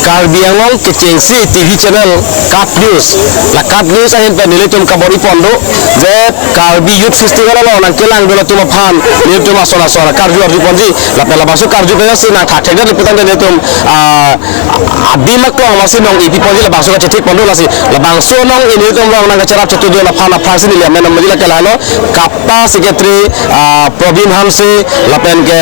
Karbi Anglong kecengsi TV channel Kat News. La Kat News ahin pe nilai tum kabori pondo je Karbi Youth Festival lo nang kelang bela tum phan nilai tum asola Karju arju ponji la pela basu Karju pe si na thak thek liputan nilai tum adi mak lo masih nong ipi ponji la basu ka cetik pondo la si la bangso nong ini tum lo nang cara cetu la phan farsi nilai men nong la kela lo kappa secretary Provin Hamse la pen ke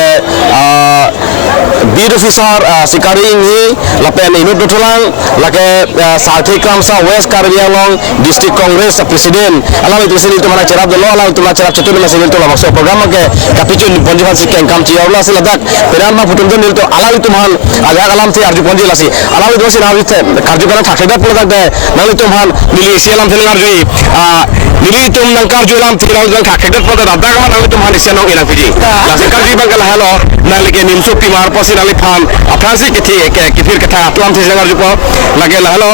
Beat officer Sikari Inghi lapen Inut Dotulang lake Sarthi Kamsa West Karbi Anglong District Congress Presiden alam itu sini itu mana cerap dulu alam itu mana cerap cetu dengan sini itu lah maksud program ke kapicun ponjihan si kengkam cia ulah si ledak peran mah putum tu itu alam itu mahan agak alam si arju ponji lah si alam itu si nabi karju kerana tak sedap pula tak deh nabi itu mahan nili si alam sini arju nili itu nang karju alam si nabi itu tak sedap pula tak dah kaman nabi itu mahan isi nong ilang fiji lah si karju bangkal halo nali ke nimsu pimar posi nali phan apransi kithir kata atlam si jangar jupo lagi lah halo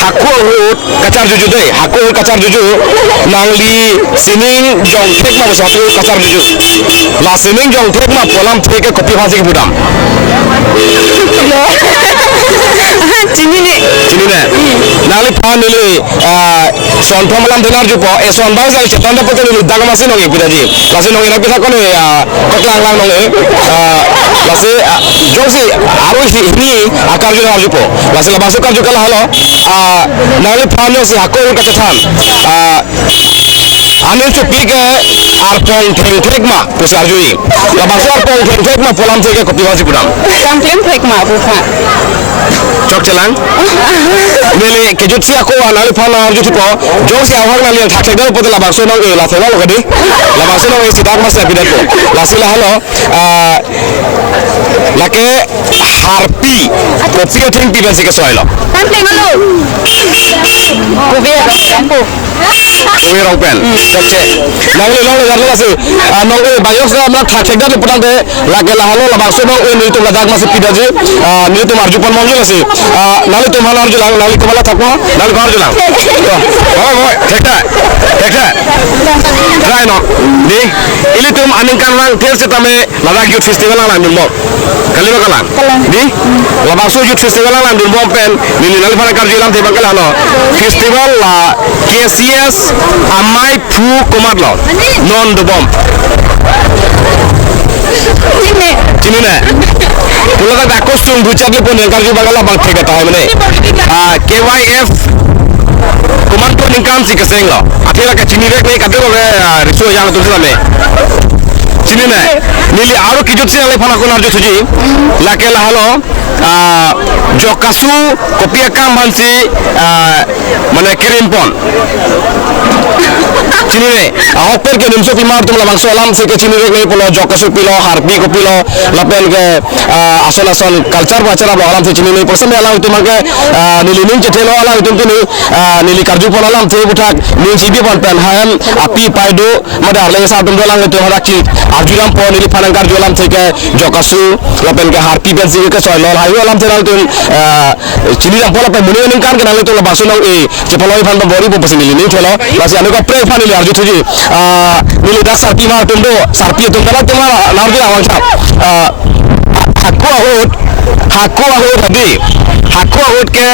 haku kacar juju deh haku kacar juju nangli sining jong tek mah satu kacar juju lah sining jong tek mah polam tek ke kopi phasi ke budam cini ne nali phan nili son pamalam dengar jupo son bang sal cetan dapat nili dalam masih nongi pidaji masih nongi nak bisa kau ni koklang lang nongi masih jongsi arus ini akar juga harus jupo masih lepas akar juga lah halo nali phan si hakul kacatan anil cupi ke arpong thek ma pusar jui lepas arpong thek ma polam thek kopi masih budam thek ma bukan cok celang nili kejut si aku nali phan harus jupo jong si awak nali thak thek dah potong lepas nong lah thek lo kadi lepas nong si dak mas pidat ko lasila halo lake harpi kopi ating pidan si kesoilo Tampil malu. Kopi rong pen cok cek nangli garlo si nong bayos na mla thak thek dah liputan de lake lah halo lepas nong nili tu ladak mas pidat je nili tu marju pon monjo si nali tu malar julang nali kumala thakmo nali gar julang oh thek try no ni ili tum aningkan lang tel se tame ladak youth festival lang dumbo kali bakalang ni lepas youth festival lang dumbo pen nili nali phana karju lang te bangkal halo festival la KCS amai pu komadlo non dubom cini ne pulang tak kostum bucat pun yang karju bangkal bang thek ta mane KYF komando ningkan si keseng lo akhirnya ke cini rek ni kata ko risu yang tu same cini ne nili aro kijut si ale phana ko narjo thuji lake la halo jokasu kopi akam bansi mane kirimpon cini ne hopper ke nimso pimar tum labang solam se ke cini rek ni polo jokasu pilo harpi ko pilo lapen ke asal culture bacara alam se cini ni persam alam itu mangke nili ning cetelo alam itu ni nili karju pon alam the butak ning cibi pon pen ham api paido madar leng sa tum dolang itu harakci arjuram pon nili phanang karju alam the ke jokasu lapen ke harpi ben se ke soilol hayu alam the nal tum cini ram pola pe muni ning kan ke nal itu labang sonong cepoloi phan bori bo pasi nili ning thelo lasi anu ka pre phan nili arju thuji nili dak sarpi ma tum do sarpi tum dalak tum narju awang sa hakku ahut tadi hakku ahut ke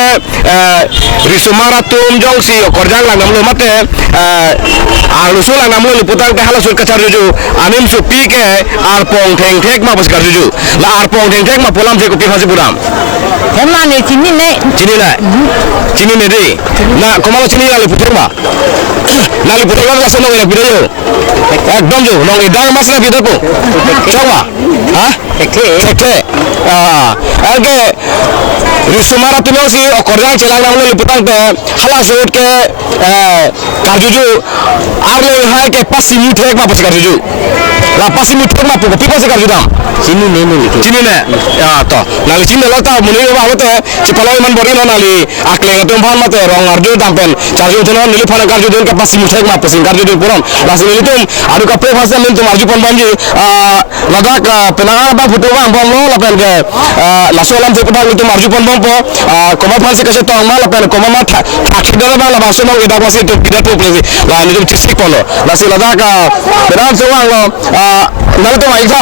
risumara tum jong si korjang lang namlo mate alusul lang namlo liputan ke halasul kacar juju anim supi ke arpong thek ma bas juju la arpong thek ma polam se kopi phasi buram Hemma ni cini ne di na komalo cini la liputan ba na liputan la sono ina bidayo ekdom jo nong idang mas na bidapo coba ha tekte alge risumara tu si korjang celang namlo liputan ke halasut ke karjuju arlo hai ke pasi muthek ma pas karjuju la pasi muthek ma kopi phasi karjudam cini ne ya to nali cini lo ta muni ba hote cipaloi man bori no nali akle ngatum phan mate rong arju dampen charju thono nili phana karju den ka pasi muthek ma pasin karju den puron lasi nili tum adu ka pre phasa min tum arju pon banji ladak penanga ba phutu bang bom lo lapen ke lasolam te pudang tum arju pon bom po koma phasi kase to ma lapen koma ma thak dara ba la baso no ida pasi tu pidat tu plesi la ni tum chisik polo lasi ladak penang so wang lo nali tum aisa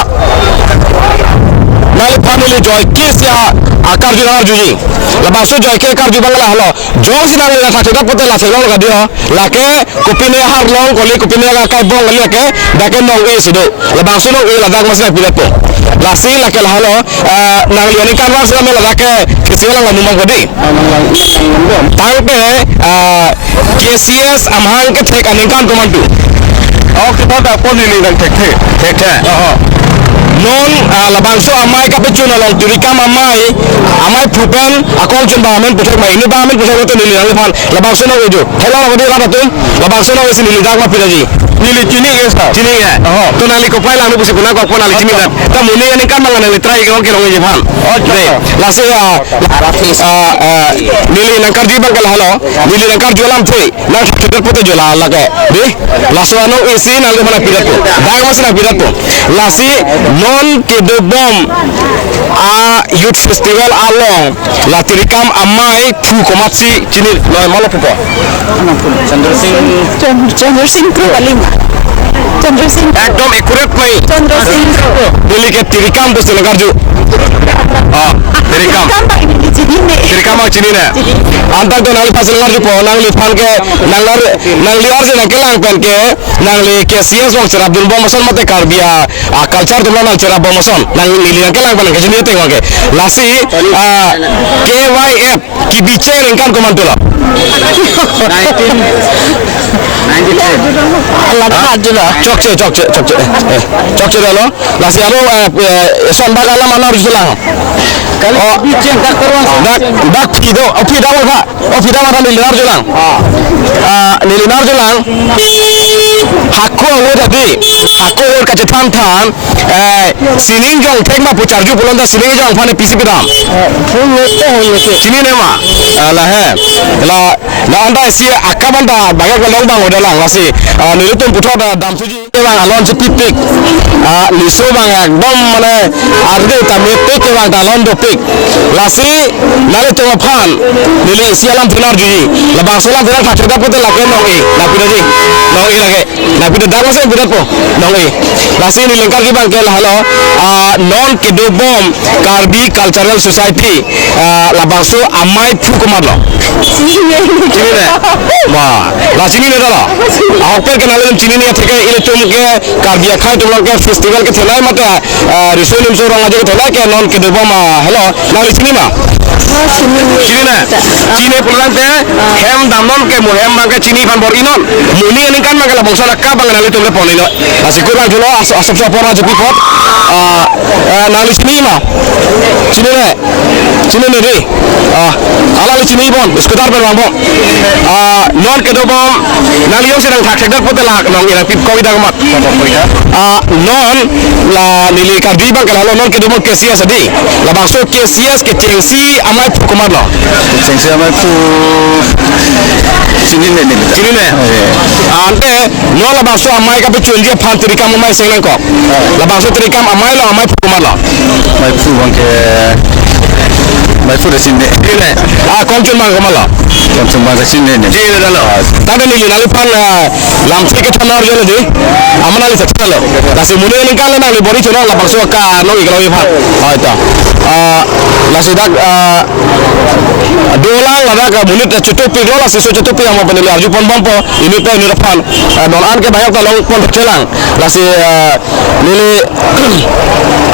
nali family joy kesia akar jual juji labang so joy ke akar jual lah halo jong si nali lah tak pote lah selong ka dia lah ke kupine har long koli kupine ka kai bong kali ke dake nong e sido labang so nong e lah dak masna pilat po lah si lah ke lah halo nali ani kan was lah lah ke kesia lah numang kodi tang pe KCS amhang ke thek aningkan komandu oh kita dah pun ini dan tek non labang so amai ka pechun along turikam amai pupen akong chun bamen putek mai ini bamen putek to nili nang labang so no ejo hello ngodi ra tu labang so no esi nili dak ma piraji nili cini ke sa cini ya to nali ko pai lalu pusi kuna ko pon nali cini dan ta muni ani kan mangan nali try ko kelong je pan la se nili nang karji bang kala halo nili nang karji lam the na chuter pote jola la ke de la so no esi nali mana pirat ko dak mas na pirat ko la si non ke do bom youth festival along la tirikam amai pu komatsi cini no malo popo Chandra Singh Pro Alima. Chandra Singh. একদম একুরেট নাই Chandra Singh Pro. Delhi কে tirikam বসে লাগারজু tirikam tirikam ak chini na antar to nali fasal ngarju po nangli fan ke nangli arje na kelang pen ke nangli ke cs wong cerap dul bomoson mate karbia culture to nang cerap bomoson nangli li kelang pen ke chini te wong ke lasi KYF ki biche ringkan komandola 1993 dalo lasi alo son bagala mana harus lang kalau bichen dak korwan dak pido opida wala opida mana nilinar julang nilinar julang hakku awur tadi hakku awur kace tham sining jong thekma pucharju pulonda sining jong phane pisi pidam chini nema la he la anda si akabanda baga ko long bang odalang lasi nilitum putra dam suji bang alon sepipik liso bang ekdom mane arde tamete ke bang dalon dopik lasi nali to phan nili sialam phinar ji labang solam phinar thakda pote lage nong e na piraji nong e lage na pida dang se pirat po nong e lasi ni lengkar ki bang ke halo non kedo bom karbi cultural society labang so amai phu komarlo chini ne ma la chini ne dala ahper ke nalem chini ne theke ile tum ke karbi khai tum ke festival ke thelai mata risolim so ranga je ke thelai ke non kedo bom hello nali chini ma chini na chini pulang te hem damnon ke muhem bang ke chini fan bor inon muni ani kan bang ke labang so ka bang nali tum le pon ino asiko bang julo asap so pora je pipot nali chini ma chini ne re ala li chini bon skutar ber bang bon non ke do bom nali yo sedang thak thak pote la nong ira pip ko ida mat non la nili ka di bang kala non ke do bom KCS adi la bang so KCS ke chengsi amai pu komar lo cengsi amai pu cini ne ante no la bang so amai ka pe chunje phan tirikam amai senglang ko la bang so tirikam amai lo amai pu komar lo mai pu bang ke mai pu de sini ne komchun bang komar lo komchun bang de sini ne ji dalo tade nili nali phan lam ke thana orjo le di amana li satha lo lasi mune ni kan na li bori chono la bang so ka no iglo i phan hoita lasi dak dolang la ka munit chutupi do lasi so chutupi am panili arju pon bompo ini pe ni rafan non an ke bayak ta long pon chelang lasi nili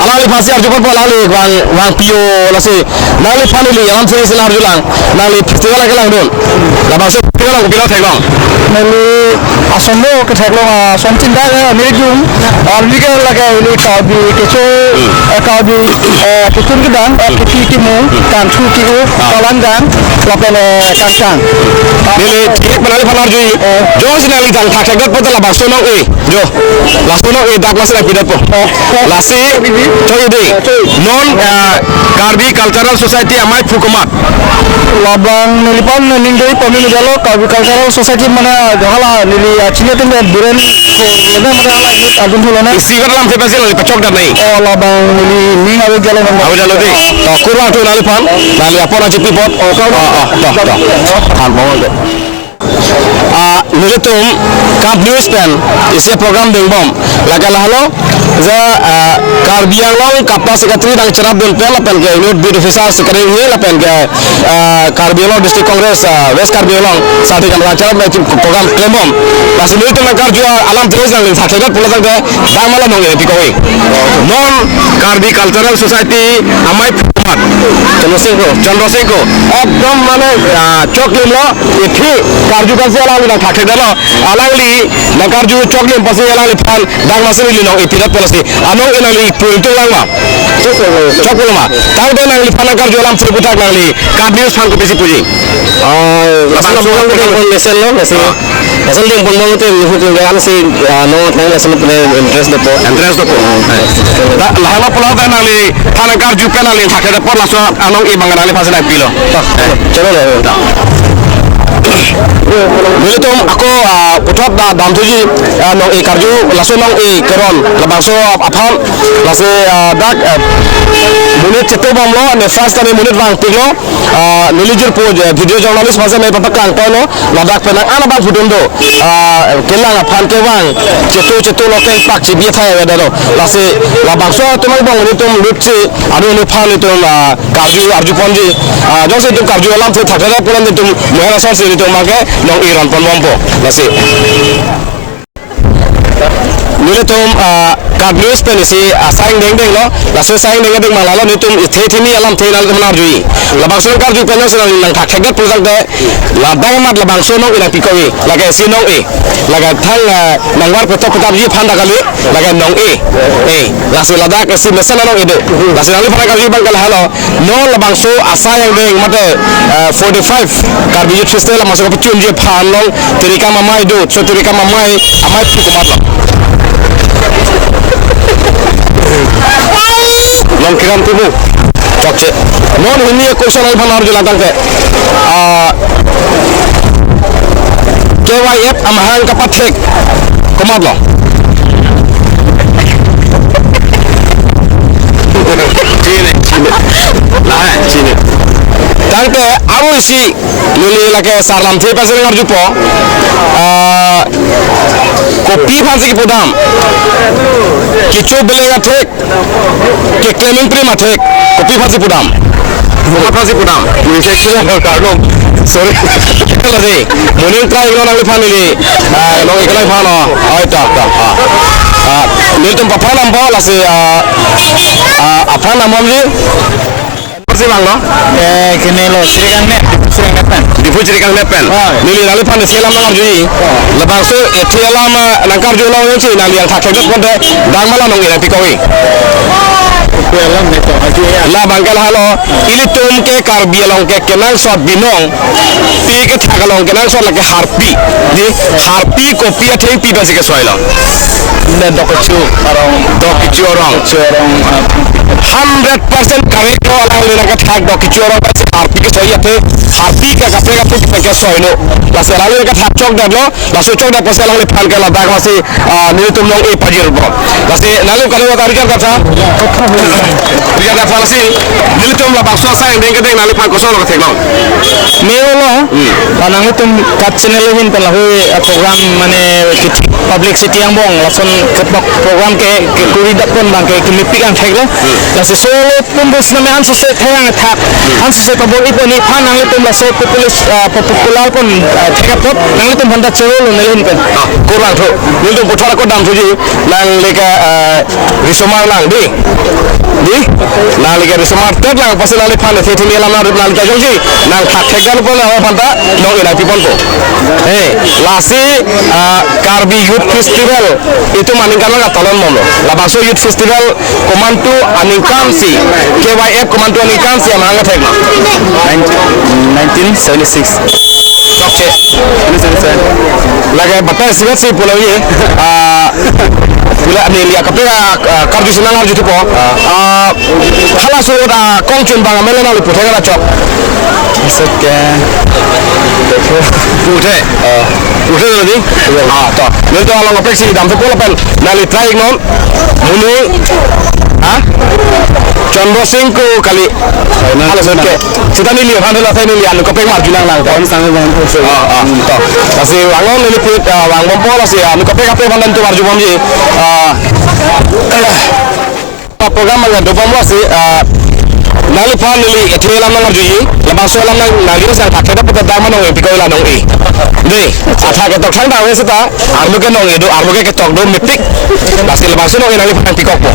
alali phasi arju pon alali wang pio lasi nali panili alam se silar julang nali festival ke lang don la bang so festival ko bilo thek long nali asombo ke thek long som chinda ni jum ar ni ke lage ni ka bi ke cho ka bi ke tun ke dan ke ti mu kan chu ki u kalan dan la pe kang nili thek banali phanar ji jo sinali jang thak thek pot la bang so no e jo la so no e dak la sira pidat po lasi choi de non karbi cultural society amai fukumat labang nilipon nindoi pamili jalo karbi cultural society mana hala nili chini tu duren ko lena mana hala ni adun hulana sigar lam thepasi la pachok dat nai labang nili ni awe jalo awe jalo de to kurwa to nali phan nali apona jipi pot to han mo Nulitum Kap News Pen isi program dengbom lagal halo za Karbiang long kapta sekretari dang cerap don pen lapen ke unit bid officer sekretari ni lapen ke Karbiang long district congress West Karbiang long saat ini kan cerap program klembom masih nulitum angkar jua alam terus nang saksegat pula ke dang malam nong ini pikoi non Karbi Cultural Society amai Chandra Singh ekdom mane choklim lo ithi Karju kan se alang nang thakhe dalo alangli nang Karju choklim pasi alangli phan dang masini li nong ipirat polisi anong inangli pulto langma choklim ma tang de nangli phan Karju alam se butak nangli Karbi phan ko besi puji lasana program ko lesson lo lesson asal ding pun mau tu hukum dia si no tang lesson pun interest dopo lahana pula ta nangli phan Karju penali thakhe de por laso anong ibang nangli phan se pilo chalo le Militum aku pucat dalam tuji nong Karju langsung nong keron labangso apal lase dak munit cetu bomlo ne fast tadi munit bang pilo nilijur po video jurnalis masa me papakang tono ladak penang ana bang fudundo kelang apal ke bang cetu lokeng pak cibiat saya dalo lase labangso tumang bang militum lutsi adu ne pal itu Karju ponji jong se tu Karju alam tu thakera puran itu mohon asal itu maka nong Iran pun mampu nasi. Nulitum Kap News Pen isi saing deng lo, lasu saing deng malalo nulitum ini alam tenal kemenar jui. Labangso Karju Pen senang nang thakhegat pusang te, ladang mat labangso nong ilang pikoi, laga si nong laga thang nangwar petok petak ji phanda kali, laga nong lasu ladak si mesana nong itu, lasu nali phanda Karju bang kala halo, no labangso asa yang deng mate 45 Karbi Youth Festival masuk ke pecun je phan nong terika mamai do, so terika mamai amai pikumat lo. Long kiram tubuh cokce non ini kuisan al phanar jelatang ke KYF amahang kapathek komat lo Cine tangke aru isi luli lake sarlam the pasir ngar jupo kopi phansi ki podam kicho belega thek ke claiming prima thek kopi phansi podam pulisek kila karnom sorry kala de munin try no nang family no ikalai phano ai ta niltum papana mbo lase afana momli persi bang lo kene lo sirikang nepen dipu sirikang nepen nili lalu pan selam nang arjui labang so etialam nang Karju lo yang si nali yang thakhegat konde dang mala nong ina pikoi la bangkal halo ilitum ke Karbi long ke kenang sot binong pi ke thagalong kenang sot lake harpi di harpi kopi atheng pi basi ke soilo ne dokichu orang 100% correct ho alang le laka thak dokichu orang basi harpi ke soya the harpi ke kape ke soilo la se alang le ka thak chok dalo la so chok da pose alang le phan ke la dak wasi nilitum long e pajir bo la se nalu kalau tarikan kata dia ada falsi nilitum la bakso sa yang deng nalu phan kosong lo thek long Mewalo, anang itu kat channel hin pelahu program mana public city yang bong, langsung program ke kuri dapun bang ke mipik ang thek lo, langsung solo pun bos nama ansu se thayang thak, ansu se pabor ipo ni pan ang itu langsung popular pun thek up, nang itu banda cero lo nelin pen. Kurang tu, nilitum putra ko dam tuji, nang leka risomar lang di, nang leka risomar tet lang pasti nali pan le theti ni alam nang tajong ji, nang thek gal pun awak panta, nong ina pipon ko. Lasi Karbi Youth Festival itu maningkan lang talon mono. Labangso Youth Festival komantu aningkamsi, KYF komantu aningkamsi yang hangat thek na. 1976. Cokce. Lagi bapak sihat sih pulau ini. Pula ni lihat kapera Karju senang Karju tu po. Halas sudah kongcun bang amel na liput hega cok. Maksudnya Puthe tadi? Toh. Nanti kalau ngapek sih dalam sekolah pen nali try non muni ha Chandra Singh ko kali ala sotke sita ni lihat handle asai ni lihat ko pek mar junang lang kon sang bang ko to kasi wangon ni put wang bompo la si ko pek ape bandan tu marju bomji program ang do bombo si nali pan nili etela nang arjuyi labaso lam nang nali sang thakeda pata dama nong e pikoila nong e de atha ke tok thang da we sita armuke nong e do armuke ke tok do mipik kasi labaso nong e nali pan pikok po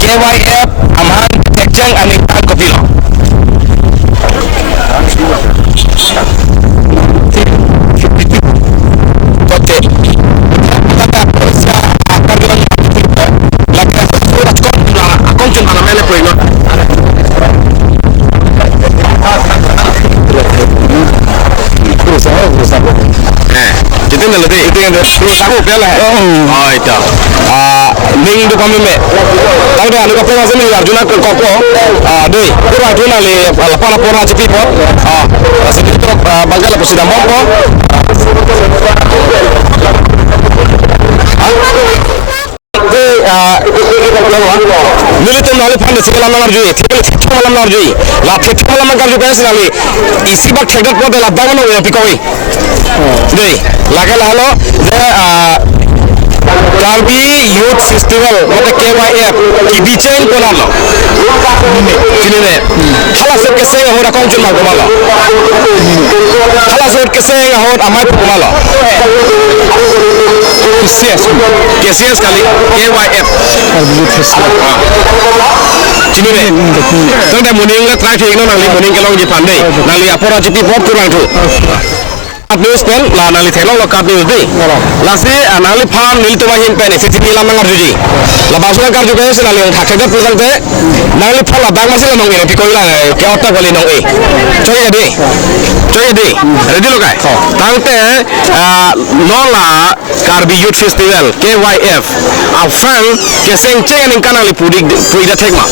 KYF amhan tekjang ani tan kopilo kote tata sa akarlan lagi akon chun ana mele poino jadi nanti itu yang terus aku pela oh itu ning do kami me tahu dah anu kapal masih ni Arjuna ke kopo doi kurang tu nali lapor lapor aja pipo sedikit tu banggal aku sudah mampu Nili tu nali pandai sekolah malam jui, tiga malam jui, lapor malam malam jui pun sekali. Isi bak cekdot pada lapang mana yang pikoi. Deh, lagi lahalo, Karbi Youth Festival, मतलब KYF की बीचें को नाम लो, जिन्हें हला सेट के सेंग हो रखा हूँ चुनाव को मालो, हला सेट के सेंग हो अमाय को मालो, KCS kali KYF Youth Festival, जिन्हें तंग मुनिंग ले ट्राई ठीक ना नाली मुनिंग के लोग ये पांडे, नाली अपोरा चिपी पॉप Quran tu. News pen la nali thelo lo kap news di lasi nali farm nil to mahin pen se ti lam ngar juji la basula kar ju ke se nali thak thak pusang te nali phal la bang masila nong e pi koi la ke otta goli nong e choi di ready lo kai tang te no la Karbi Youth Festival KYF a fan ke seng cheng ning kanali puida thekma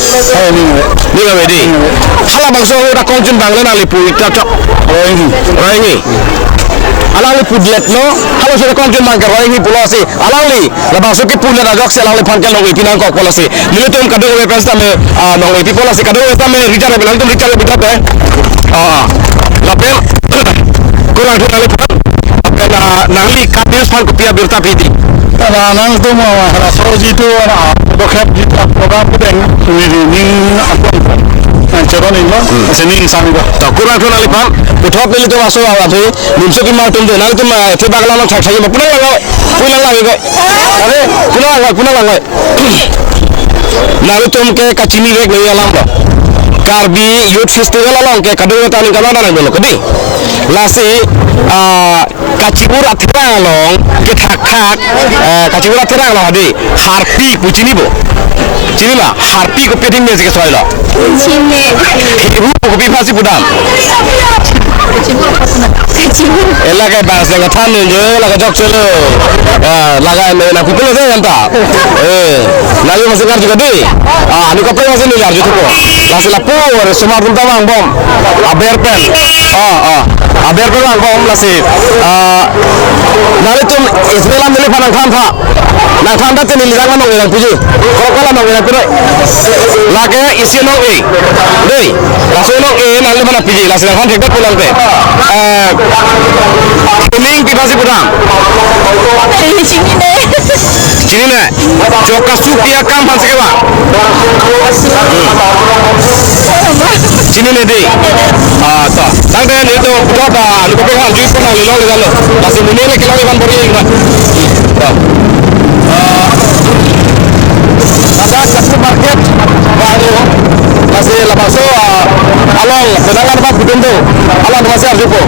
ni ga ready hala bangso ra konjun bangla nali puida chok roingi alali pudlet no halo sore konjun mangkar roingi pulosi alali la baso ke pulet ajok se alali phankel nong ipinang kok pulosi nile tum kado we pesta me nong ipi pulosi kado we tame richare belang tum richare bitate la pel kurang tu nali phan apela nangli kapis phan kopia birta piti nang tu mau rasoji tu bokap jita program pedeng ning akon Ceron ini, seni sang itu. Tak kurang tu nali pam. Putra pilih tu masuk awal tu. Nimso ki mau tumde. Nali tu mah tiba kalau nak cakap macam pulang lagi kau. Ada pulang lagi. Nali tu mungkin kacimi rek ni alam lo. Karbi Youth Festival alam ke kadang kita ni kalau nak belok kedi. Lasi kacibur atirang long ke thak kacibur atirang long adi harpi pucini bo. Cini lah harpi ko peding ni sikit soal lah. Cini. Ibu ko pipasi pudam. Ella kai bahasa dengan tanun je, laga jok celo. Laga nak pipul saya entah. Lalu masih ngar juga deh. Anu kapal masih ni jar jutu ko. Lasi lapor semua pun tawang bom. Aberpen. Aberpen lang bom lasi. Nali tum Israelam dili panang khampa. Nang khampa tu ni liang manong yang puji. Kalau nong yang puji. Laga isi nong deh. Lasu nong nali mana puji. Lasi nang khampa hektar pulang te. Kuning pipasi pudam. Cini ne. Joka supia kam pan sekewa. Cini ne deh. Tak. Tangde ni tu kita anu kopi hal juice pun lalu lalu. Masih muni le kelai ban beri ingat. Ada supermarket baru. Masih lapaso along pedangan apa putun tu. Along masih ada jupo.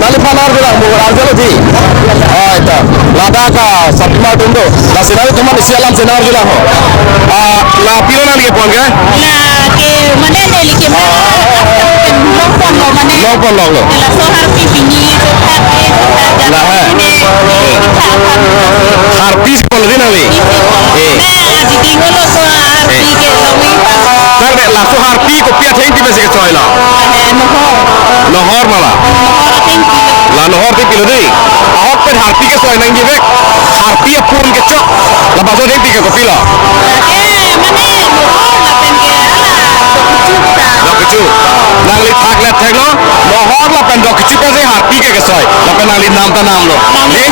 Nali panar juga murah juga di. Itu. Lada ka sapima tundu. Masih nali cuma isi alam senar juga ho. La pilo nali ke pon ke? La ke mana neli ke mana? Long lo. La sohar pipini Lah harpi sekolah di nali. Jadi kalau sohar ke longi. Tapi langsung harpi kopi ada yang tiba sikit soal lah. Nohor malah. Lah nohor ti pilih deh. Awak pen harpi ke soal nang jebek. Harpi pun kecok. Lepas tu dia tiga kopi lah. dok kecu nang li thak let thek lo mohor la pen dok kecu pasi harpi ke kesoi la pen nang li nam ta nam lo ni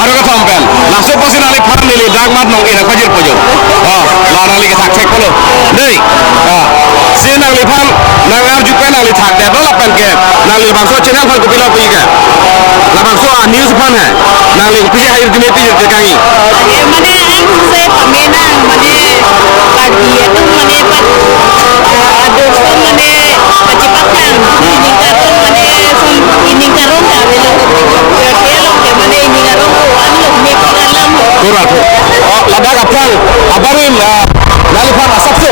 aro ka thompen langsung pasi nang li phar ni li dag mat nong ina khajir pojo la nang li ke thak thek polo nei si nang li phar nang ar ju pen nang li thak de la pen ke nang li bangso channel phan ko pila pi ke la bangso a news phan hai nang li pi hai ri me pi je kangi Kurang. Lada kapal. Abarin nalifan asapso.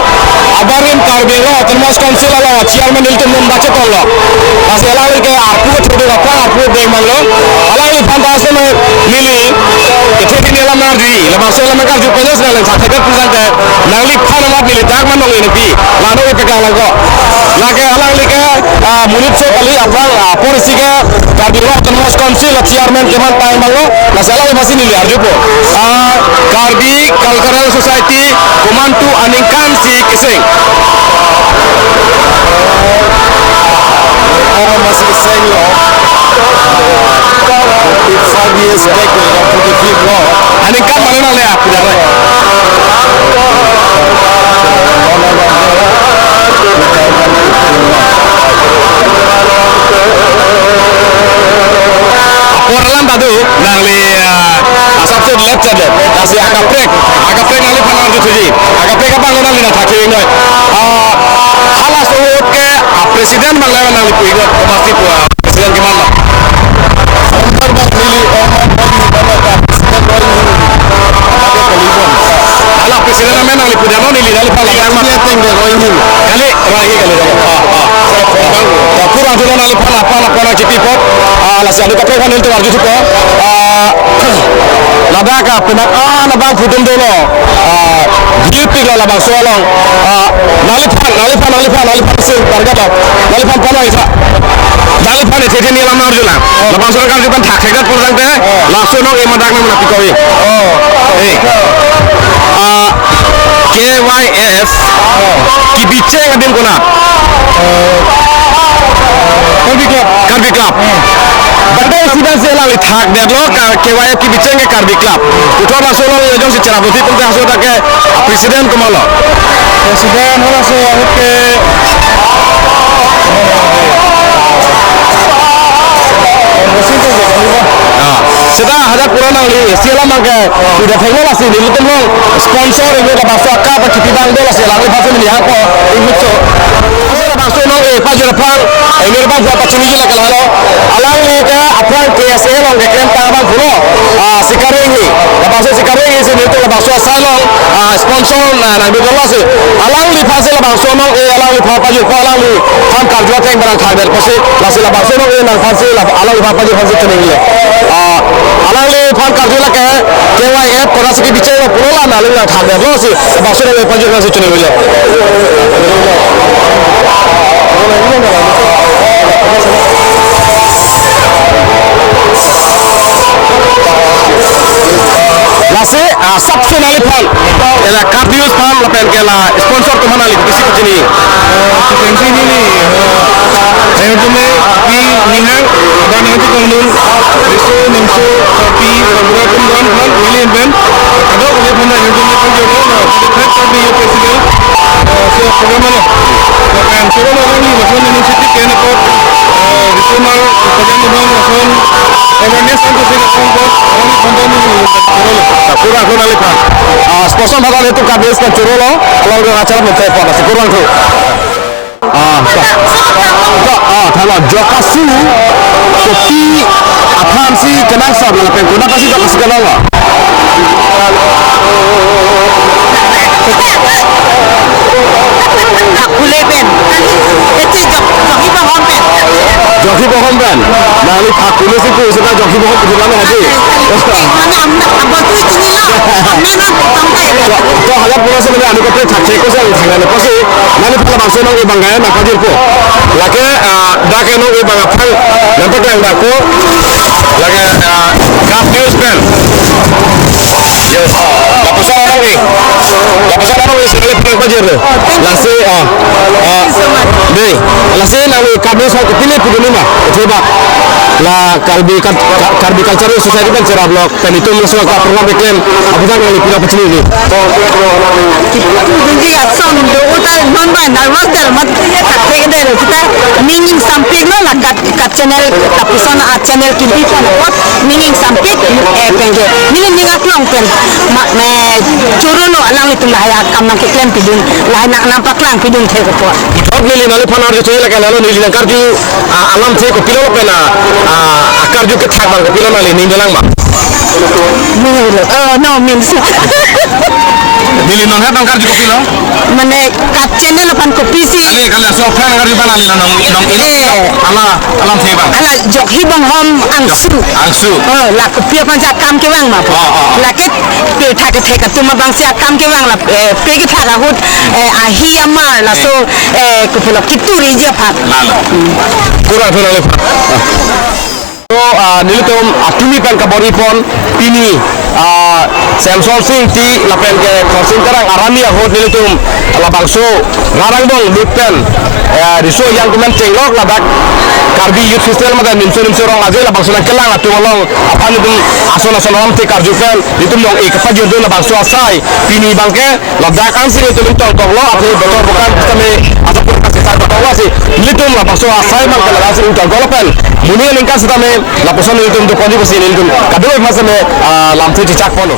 Abarin karbelo termas council ala chairman iltum membaca tollo. Masih ala ke arpu छोटे kapal arpu deng manglo. Ala ilfan tasme mili. Ketika ni ala mardi. Lepas soal mereka juga penyes nalen. Sahaja pusat nalifan amat mili dag manong ini pi. Lalu ipegang lago. Lagi ala ke murid so kali apa polisi ke karbelo termas council chairman keman tay manglo. Masalah masih nili arjupo. Karbi Cultural Society Kumantu Aningkan si Kising. Orang masih Kising loh. 5 years back for the film law. Aningkan mana le aku dah. Orang tadu nang li asap tu left side kasih akaprek nang li panang tu tuji akaprek apa nang li nak thaki noi halas urut ke presiden bangla nang li puigot pasti presiden ke mana Sampai bang Lili orang bagi bala presiden baru ada kelibon. ala presiden nang li pudano ni li nang li pala yang Dia tinggal rohini. kali kurang tu nang li pala GP pop ala si adu kaprek nang tu arju tu Labaka penak nabang futum dulu GP lah labang soalong nalifan sih target lah nalifan pala isa nalifan itu ni alam narjula labang soal kan juga tak sekat pun sangat langsung nong emadak nang napi kau KYF kibice ngadim kuna Karbi Club Badai sidang selang li thak der lo KYF kibice nge Karbi Club utwa masuk lo jong si cerah putih pun hasil tak ke presiden kemalo Presiden orang saya ke Sedang ada kurang li siapa mangke sudah tengok lah sih ni lutem lo sponsor ini dah masuk akal apa kita bang dola siapa lagi pasal ni apa ini tu masuk no pajak depan ini depan berapa cumi je lah kalau alang ni ke apa KSA long ke krem tangan pulo sekarang ni lepas sekarang ni sini tu lepas salong sponsor nak berdola sih alang ni pasal lepas no alang ni pajak alang ni ham kerja teng barang khabar pasal lepas no nak pasal alang ni pajak pasal tu ni alang ni fan kerja lah ke KYF korang sikit bicara pulo lah nak alang khabar lo sih lepas no pajak pasal tu ni Lase sabse nalifan ela Cardius fan lapen ke la sponsor tu mana li kisi kecini pensi ni saya tu me pi nihang dan nanti kandung riso nimso kopi beberapa kumpulan plan million ben ada oleh benda yang tu pun juga na tapi ya presiden saya program mana kan program orang ni macam universiti kena kot riso mal program ni bang macam awareness untuk saya kompos orang company kurang nalifan sponsor bakal itu kabis kan curolo kalau udah acara mau telepon masih kurang tu kalau jokasu kopi apaan sih kenal sama lapen kuna pasti jokasu kenal lah Boleh ben. Itu joki bohong ben. joki bohong ben nali pakule sih tu sudah joki bohong tu mana lagi Mana apa tu ini lah. Mana sampai. तो हजार पुरा से मैंने अनुको पे छाछे को से थांगाने पसे नाले फला बांसो नंग ए बांगाया ना काजिर को लाके डाके नंग ए बांगा फल नंतर के डाको लाके काफ न्यूज़ पेन यो लापुसा नंग aja deh. Lasi deh. Lasi nawi kami soal kepilih pilih mah. Coba la Karbi Cultural Society kan cerah blok dan itu masuk ke program iklim apa kan kalau pilih apa ini. Jadi asam do utar non-ban narwas mat katte ke deh kita meaning samping lo lah kat channel tapi sana channel kini pun meaning samping pengen meaning nggak long pen me curu lo alang itu lah ya kamang iklim pidun lah nak nampak lang pidun teh ko. Top nili nali panar jo cila kan lalu nili nangkar ju alam teh ko pilih apa na akar ju ketak bang ko pilih nali nili lang mah. No means Nili non hat nangkar ju ko pilih. Mane kat channel pan ko PC. Kali so fan nangkar ju nali nong ini alam teh bang. Ala jok hibang hom angsu. La ko pia pan jak kam ke wang ma. La ke pe tha ke the ka tuma bang sia kam ke wang la pe ke tha ka hut a hi amar la so ko pula kituri je phat. Kurang tu nali. So nilitum atumi pen kabori pon pini Samsung sing ti lapen ke kosin terang arami ahot nilitum labangso ngarang dong lupen riso yang kumen cenglok labak Karbi Youth Festival madan nimso rong aja labangso nak kelang atu walong apa nitum asal om ti karjupen nitum dong kapajun dong labangso asai pini bangke labak ansing itu nitum tonglo atu betul bukan kami ataupun kasih saya bertawa sih nitum labangso asai bangke labangso nitum golopen muni lingkas kami laposan nitum tu kontribusi nitum kadoi masa me lampu cicak pono.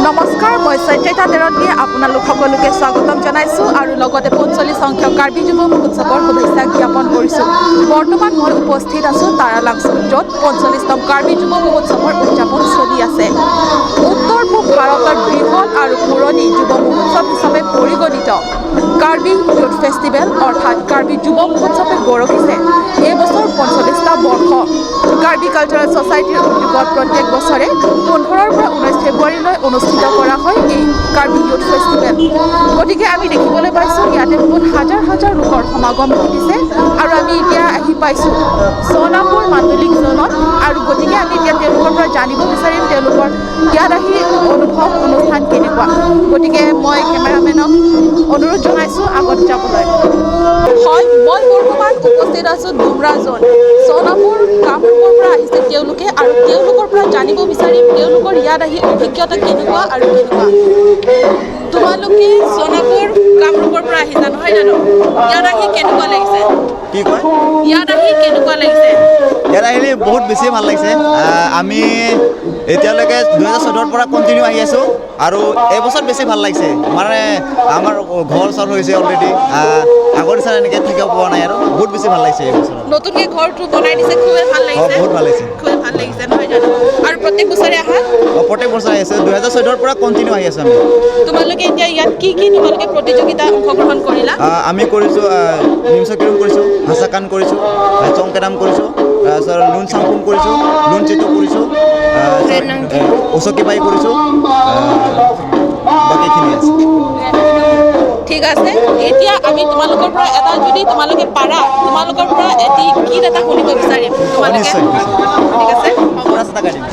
নমস্কাৰ মই সত্যতা দেৰতী আপোনালোক সকলোকে স্বাগতম জনাইছোঁ আৰু লগতে 45 সংখ্যক কাৰ্বি যুৱ মহোৎসৱৰ শুভেচ্ছা জ্ঞাপন কৰিছোঁ। বৰ্তমান মই উপস্থিত আছোঁ তাৰালাংচুত য'ত 45তম কাৰ্বি যুৱ মহোৎসৱৰ উদযাপন চলি আছে। উত্তৰ পূব ভাৰতৰ বৃহৎ আৰু পুৰণি যুৱ মহোৎসৱ হিচাপে পৰিগণিত কাৰ্বি ইউথ ফেষ্টিভেল অৰ্থাৎ কাৰ্বি যুৱ মহোৎসৱে গৌৰৱিছে এই বছৰ 45টা বৰ্ষ। কাৰ্বি কালচাৰেল ছ'চাইটিৰ উদ্যোগত প্ৰত্যেক বছৰে 15ৰ পৰা 19 ফেব্ৰুৱাৰীলৈ অনুষ্ঠিত কৰা হয় এই কাৰ্বি ইউথ ফেষ্টিভেল। গতিকে আমি দেখিবলৈ পাইছোঁ ইয়াতে বহুত হাজাৰ হাজাৰ লোকৰ সমাগম ঘটিছে আৰু আমি এতিয়া আহি পাইছোঁ সোণাপুৰ মাণ্ডলিক জোনত আৰু গতিকে আমি এতিয়া তেওঁলোকৰ পৰা জানিব বিচাৰিম তেওঁলোকৰ ইয়াত আহি অনুভৱ অনুষ্ঠান কেনেকুৱা। গতিকে মই কেমেৰামেনক অনুৰোধ জনাইছোঁ আগত যাবলৈ। হয় মই বৰ্তমান উপস্থিত আছোঁ ডুমৰা জোন সোণাপুৰ কামৰূপৰ পৰা আহিছে তেওঁলোকে আৰু তেওঁলোকৰ পৰা জানিব বিচাৰিম তেওঁলোকৰ ইয়াত আহি অভিজ্ঞতা কেনেকুৱা আৰু কেনেকুৱা। তোমালোকে সোণাপুৰ কামৰূপৰ পৰা আহিছা নহয় জানো ইয়াত আহি কেনেকুৱা লাগিছে কি কয় ইয়াত আহি কেনেকুৱা লাগিছে ইয়াত আহিলে বহুত বেছি ভাল লাগিছে আমি এতিয়ালৈকে 2014ৰ পৰা কণ্টিনিউ আহি আছোঁ আৰু এইবছৰ বেছি ভাল লাগিছে মানে আমাৰ ঘৰ চৰ হৈছে অলৰেডি আগৰ নিচিনা এনেকৈ থাকিব পোৱা নাই আৰু বহুত বেছি ভাল লাগিছে এইবছৰ নতুনকৈ ঘৰটো বনাই দিছে খুবেই ভাল লাগিছে বহুত ভাল লাগিছে খুবেই ভাল লাগিছে নহয় জানো আৰু প্ৰত্যেক বছৰে আহা প্ৰত্যেক বছৰ আহি আছে 2014ৰ পৰা কণ্টিনিউ আহি আছোঁ আমি তোমালোকে এতিয়া ইয়াত কি তোমালোকে প্ৰতিযোগিতা অংশগ্ৰহণ কৰিলা আমি কৰিছোঁ নিমচকিৰম কৰিছোঁ হাঁচাকান কৰিছোঁ চংকেনাম কৰিছোঁ তাৰপিছত লুন চাংপুং কৰিছোঁ লুন চিটো কৰিছোঁ উচকি বাই কৰিছোঁ বাকীখিনি আছে ঠিক আছে এতিয়া আমি তোমালোকৰ পৰা এটা যদি তোমালোকে পাৰা তোমালোকৰ পৰা এটি গীত এটা শুনিব বিচাৰিম তোমালোকে ঠিক আছে ৰাস্তা কাটিম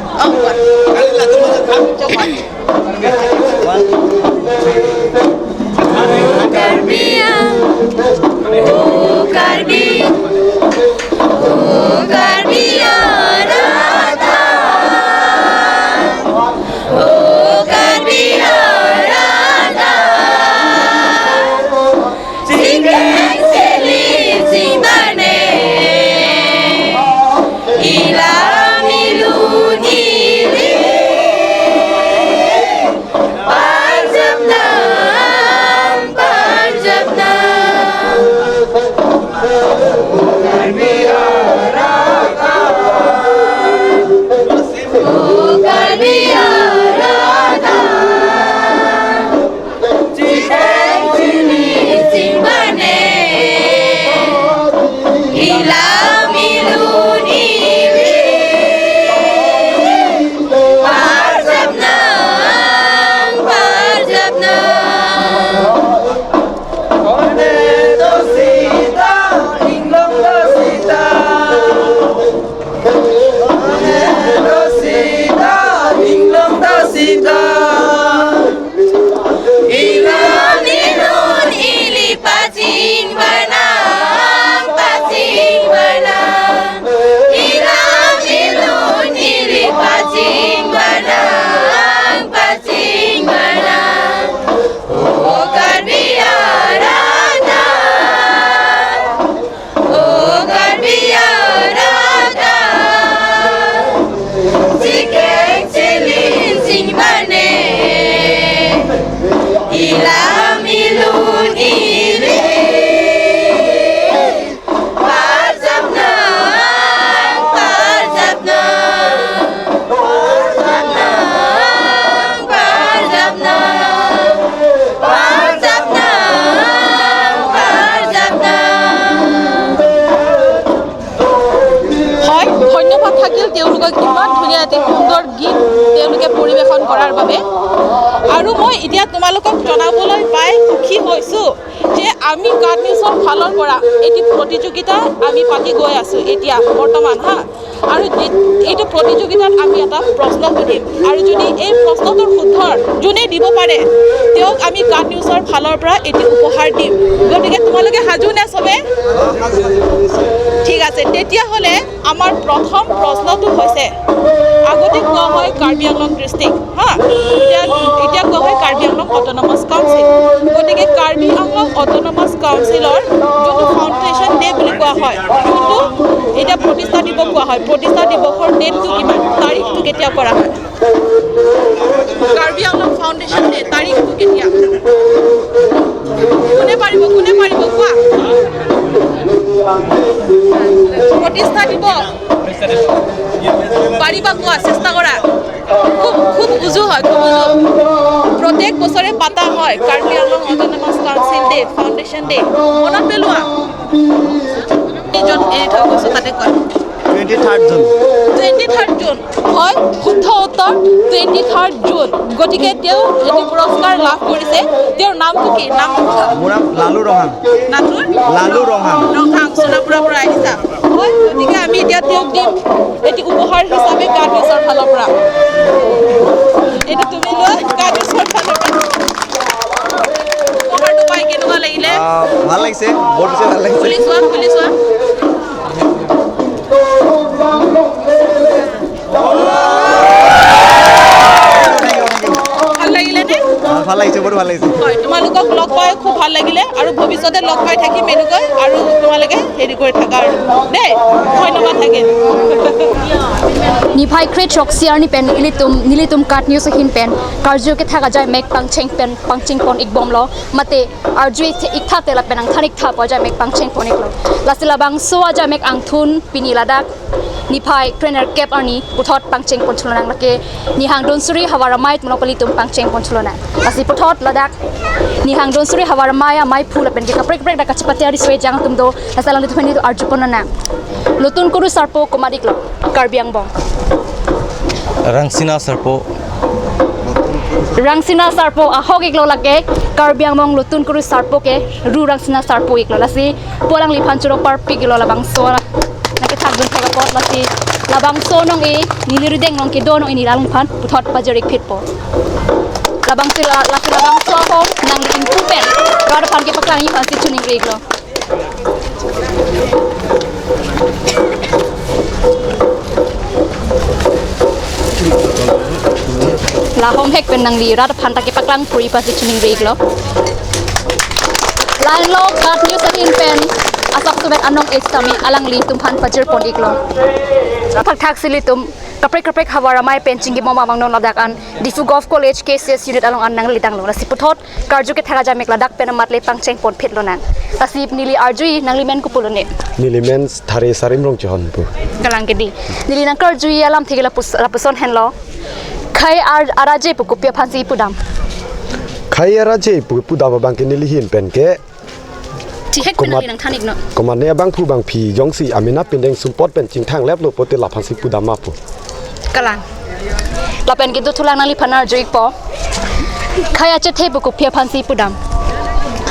Paz of love. কৰাৰ বাবে আৰু মই এতিয়া তোমালোকক জনাবলৈ পাই সুখী হৈছোঁ যে আমি কাৰ্ড নিউজৰ ফালৰ পৰা এটি প্ৰতিযোগিতা আমি পাতি গৈ আছোঁ এতিয়া বৰ্তমান আৰু এইটো প্ৰতিযোগিতাত আমি এটা প্ৰশ্ন সুধিম আৰু যদি এই প্ৰশ্নটোৰ উত্তৰ যোনে দিব পাৰে তেওঁক আমি কাৰ্ড নিউজৰ ফালৰ পৰা এটি উপহাৰ দিম গতিকে তোমালোকে সাজু নে চবে ঠিক আছে তেতিয়াহ'লে আমাৰ প্ৰথম প্ৰশ্নটো হৈছে আগতে কোৱা হয় কাৰ্বি আংলং ডিষ্ট্ৰিক্ট এতিয়া কোৱা হয় কাৰ্বি আংলং অট'নমাছ কাউন্সিল গতিকে কাৰ্বি আংলং অট'নমাছ কাউন্সিলৰ যোনটো ফাউণ্ডেশ্যন ডে বুলি কোৱা হয় যোনটো এতিয়া প্ৰতিষ্ঠা দিৱস কোৱা হয় প্ৰতিষ্ঠা দিৱসৰ ডেটটো কিমান তাৰিখটো কেতিয়া কৰা হয় কাৰ্বি আংলং ফাউণ্ডেশ্যন ডে তাৰিখটো কেতিয়া কোনে পাৰিব কোৱা প্ৰতিষ্ঠা দিৱস পাৰিবা কোৱা চেষ্টা কৰা খুব উজু হয় খুব উজু প্ৰত্যেক বছৰে পাতা হয় Karbi Anglong autonomous council day foundation day মনত পেলোৱা এইজন এৰি থৈ গৈছোঁ তাতে কয় 23rd জুন হয় শুদ্ধ উত্তৰ 23rd জুন গতিকে তেওঁ এটি পুৰস্কাৰ লাভ কৰিছে তেওঁৰ নামটো কি মোৰ নাম লালু ৰহাং সোণাপুৰৰ পৰা আহিছা হয় গতিকে আমি এতিয়া তেওঁক দিম এটি উপহাৰ হিচাপে কাৰ্ড নিউজৰ ফালৰ পৰা এইটো তুমি লোৱা কাৰ্ড নিউজৰ ফালৰ পৰা উপহাৰটো পাই কেনেকুৱা লাগিলে ভাল লাগিছে বহুত বেছি ভাল লাগিছে খুলি চোৱা ভাল লাগিছে বহুত ভাল লাগিছে হয় তোমালোকক লগ পাই খুব ভাল লাগিলে আৰু ভৱিষ্যতে লগ পাই থাকিম এনেকৈ আৰু তোমালোকে হেৰি কৰি থাকা আৰু দেই ধন্যবাদ থাকিল Nifai create roxiar ni pen nilitum kat news hin pen karju ke thaga jai mek pangcheng pon ik bom lo mate arjui ik tha te la pen ang thanik tha po jai mek pangcheng pon ik lo lasila bang so aja mek ang thun pini ladak Nifai trainer cap ani puthot pangcheng pon chulonang lake ni hang don suri hawaramai monopoli tum pangcheng pon chulona lasi puthot ladak ni hang don suri hawaramai mai phul pen ke kaprek brek da kachpati ari swe jang tum do lasalang du thoni do arju ponana lutun kuru sarpo komadik lo karbiang bong Rangsina Sarpo ahok iklo lage karbiang mong lutun kuru sarpo ke ru Rangsina Sarpo iklo lasi polang lipan churo par pig iklo labang so nakithak dun thaga pot lasi labang so nong e nilirudeng nong ke dono ini lalung phan puthot pajarik phitpo labang sila lasi labang so ho nang ling pupen rad phan ke paklang ni phan si chuning iklo la hom hek pen nang li rat phan ta ke paklang puri pa si chuning veik lo lain lo kat news in pen asap subet anong estami alang li tum phan pajir pon ik lo phak thak sili tum kaprek hawaramai penching gi mama mangnon ladak an difu golf college KCS unit along an nang litang lo la siputhot karju ke thaga jamek ladak pen matle pangcheng pon phit lo nan tasip nili arjui nang limen ku pulone Nilimen thare sarim rong chon pu galang ke di nili nang karjui alam thigela puson hen lo khai araje pukupya phansi pudam khai araje pudam bang ke nili hin pen ke ti hek pen nang thanik no koman ne bang phu bang phi yongsi amina pendeng sumpot pen chingthang lep lo pote la phansi pudam ma pu kalang la pen ke tu thulang nali phanar joik po khai ache the pukupya phansi pudam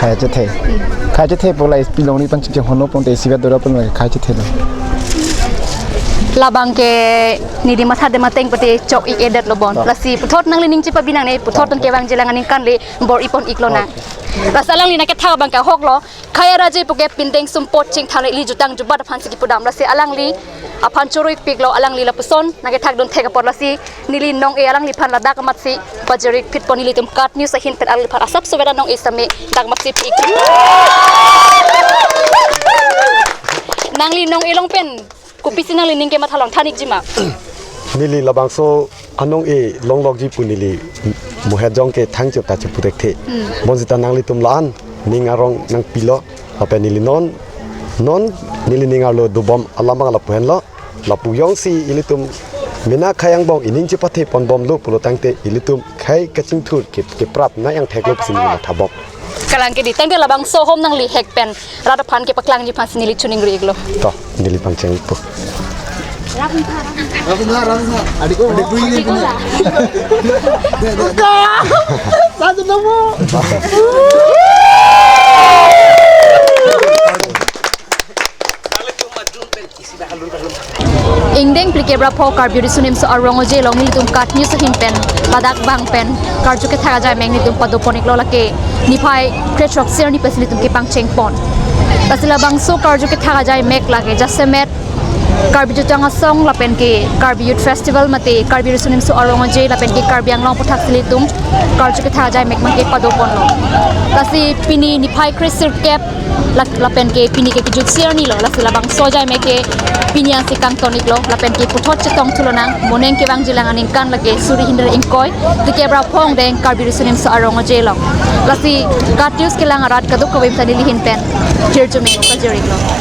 khai che the polai pilong ni pang ching hono pon te siga dora pon khai che the labang ke nidi matha de mateng pati chok ik edet lobon lasi puthot nang lining chipa binang ne puthot ton ke bang jelang aning kan le bor ipon iklona rasalang lina ke tha bang ka hoklo khaya raje puke pindeng sumpot ching thale li jutang jubat phansi ki pudam lasi alang li aphan choroi piklo alang li la puson nage thak don thega por lasi nili nong e alang li phan la dak matsi pajarik phit pon li tum kat news ahin pet al phan asap sovera nong isame dak matsi pik nang li nong elong pen kupisinang lining ke mathalong thanik jima nili labang so anong e longlok ji punili muhe jong ke thang chop ta chu putek the bonjita nang li tum lan ning arong nang pilo ape nili non nili ning arlo dubom alamang la puhen lo la pu yong si ilitum mina khayang bong ining chi pathe pon bom lu pulo tangte ilitum khai kaching thur ke prap na yang thek lo sin la thabok kalang ke di tang de labang so hom nang li hek pen rada phan ke paklang ji phan sinili chuning ri iglo to nili pangcheng pu Ingdeng plikebra po karbiuri sunim so arong oje long nilitum kat news hin pen badak bang pen karju ke thaga jai meng nitum padoponik lo lake niphai kretrok ser ni peslitum ke pangcheng pon tasila bang so karju ke thaga jai mek lage jasemet karbi jutanga song lapen ke karbi youth festival mate karbiuri sunim so arong oje lapen ke karbiang long puthak silitum karju ke thaga jai mek mang ke padopon lo tasi pini niphai krisir cap lapen ke pini ke jut ser ni lo lasila bang so jai mek ke pinian si kang tonik lo lapen ki puthot chetong thulonang moneng ke bang jilang aning kan lage suri hinder ingkoi tike bra phong deng karbiuri sunim so arong oje lo lasi katius ke lang arat kaduk ko website li hin pen kirjume ka jeri lo